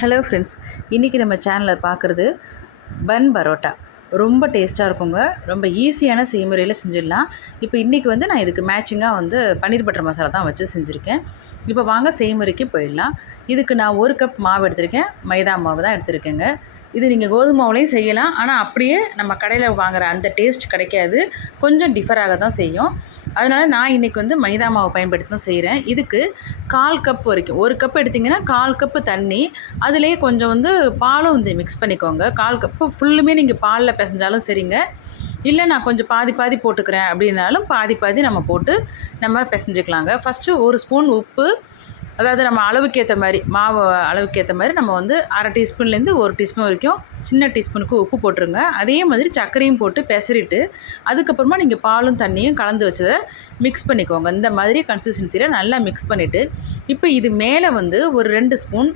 Hello friends இன்றைக்கி நம்ம சேனலில் பார்க்குறது பன் பரோட்டா. ரொம்ப டேஸ்ட்டாக இருக்குங்க. ரொம்ப ஈஸியான செய்முறையில் செஞ்சிடலாம். இப்போ இன்றைக்கி வந்து நான் இதுக்கு மேட்சிங்காக வந்து பன்னீர் பட்டர் மசாலா தான் வச்சு செஞ்சுருக்கேன். இப்போ வாங்க செய்முறைக்கு போயிடலாம். இதுக்கு நான் ஒரு கப் மாவு எடுத்திருக்கேன். மைதா மாவு தான் எடுத்திருக்கேங்க. இது நீங்கள் கோதுமை மாவுலேயும் செய்யலாம். ஆனால் அப்படியே நம்ம கடையில் வாங்குகிற அந்த டேஸ்ட் கிடைக்காது. கொஞ்சம் டிஃபராக தான் செய்யும். அதனால் நான் இன்றைக்கி வந்து மைதா மாவு பயன்படுத்தி தான் செய்கிறேன் இதுக்கு கால் கப் வரைக்கும். ஒரு கப் எடுத்திங்கன்னா கால் கப்பு தண்ணி அதுலேயே கொஞ்சம் வந்து பாலும் வந்து மிக்ஸ் பண்ணிக்கோங்க. கால் கப்பு ஃபுல்லுமே நீங்கள் பாலில் பிசைஞ்சாலும் சரிங்க. இல்லை நான் கொஞ்சம் பாதி பாதி போட்டுக்கிறேன் அப்படின்னாலும் பாதி பாதி நம்ம போட்டு நம்ம பிசைஞ்சிக்கலாங்க. ஃபஸ்ட்டு ஒரு ஸ்பூன் உப்பு அதாவது நம்ம அளவுக்கு ஏற்ற மாதிரி மாவு அளவுக்கு ஏற்ற மாதிரி நம்ம வந்து அரை டீஸ்பூன்லேருந்து ஒரு டீஸ்பூன் வரைக்கும் சின்ன டீஸ்பூனுக்கு உப்பு போட்டுருங்க. அதே மாதிரி சர்க்கரையும் போட்டு பெசரிட்டு அதுக்கப்புறமா நீங்கள் பாலும் தண்ணியும் கலந்து வச்சதை மிக்ஸ் பண்ணிக்கோங்க. இந்த மாதிரி கன்சிஸ்டன்சியில் நல்லா மிக்ஸ் பண்ணிவிட்டு இப்போ இது மேலே வந்து ஒரு ரெண்டு ஸ்பூன்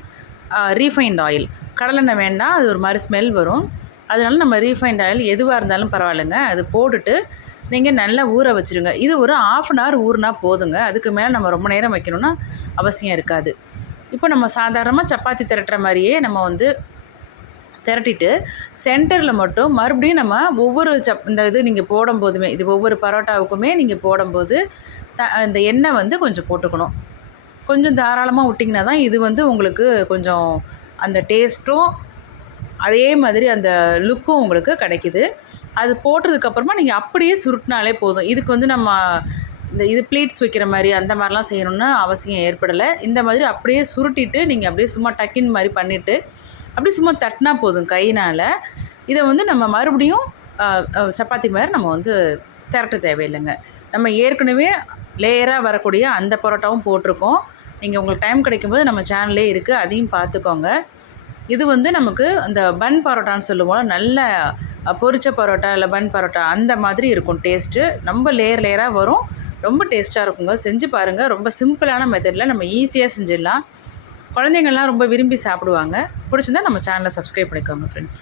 ரீஃபைண்ட் ஆயில் கடலெண்ணெய் வேண்டாம் அது ஒரு மாதிரி ஸ்மெல் வரும். அதனால் நம்ம ரீஃபைண்ட் ஆயில் எதுவாக இருந்தாலும் பரவாயில்லைங்க. அது போட்டுட்டு நீங்கள் நல்லா ஊற வச்சுருங்க. இது ஒரு ஆஃப் அன் ஹவர் ஊறினா போதுங்க. அதுக்கு மேலே நம்ம ரொம்ப நேரம் வைக்கணும்னா அவசியம் இருக்காது. இப்போ நம்ம சாதாரணமாக சப்பாத்தி திரட்டுற மாதிரியே நம்ம வந்து திரட்டிட்டு சென்டரில் மட்டும் மறுபடியும் நம்ம ஒவ்வொரு சப் இந்த இது நீங்கள் போடும்போதுமே இது ஒவ்வொரு பரோட்டாவுக்குமே நீங்கள் போடும்போது த இந்த எண்ணெய் வந்து கொஞ்சம் போட்டுக்கணும். கொஞ்சம் தாராளமாக விட்டிங்கன்னா தான் இது வந்து உங்களுக்கு கொஞ்சம் அந்த டேஸ்ட்டும் அதே மாதிரி அந்த லுக்கும் உங்களுக்கு கிடைக்கிது. அது போட்டதுக்கப்புறமா நீங்கள் அப்படியே சுருட்டினாலே போதும். இதுக்கு வந்து நம்ம இந்த இது ப்ளீட்ஸ் வைக்கிற மாதிரி அந்த மாதிரிலாம் செய்யணும்னு அவசியம் ஏற்படலை. இந்த மாதிரி அப்படியே சுருட்டிட்டு நீங்கள் அப்படியே சும்மா டக்கின் மாதிரி பண்ணிவிட்டு அப்படியே சும்மா தட்டினா போதும் கையினால். இதை வந்து நம்ம மறுபடியும் சப்பாத்தி மாதிரி நம்ம வந்து திரட்ட தேவையில்லைங்க. நம்ம ஏற்கனவே லேயராக வரக்கூடிய அந்த பரோட்டாவும் போட்டிருக்கோம். நீங்கள் உங்களுக்கு டைம் கிடைக்கும்போது நம்ம சேனல்லே இருக்குது அதையும் பார்த்துக்கோங்க. இது வந்து நமக்கு அந்த பன் பரோட்டான்னு சொல்லுவோம் நல்ல பொரிச்ச பரோட்டா இல்லை பன் பரோட்டா அந்த மாதிரி இருக்கும். டேஸ்ட்டு ரொம்ப லேயர் லேயராக வரும். ரொம்ப டேஸ்ட்டாக இருக்குங்க. செஞ்சு பாருங்கள் ரொம்ப சிம்பிளான மெத்தடில் நம்ம ஈஸியாக செஞ்சிடலாம். குழந்தைங்கள்லாம் ரொம்ப விரும்பி சாப்பிடுவாங்க. பிடிச்சிருந்தா நம்ம சேனலை சப்ஸ்கிரைப் பண்ணிக்கோங்க ஃப்ரெண்ட்ஸ்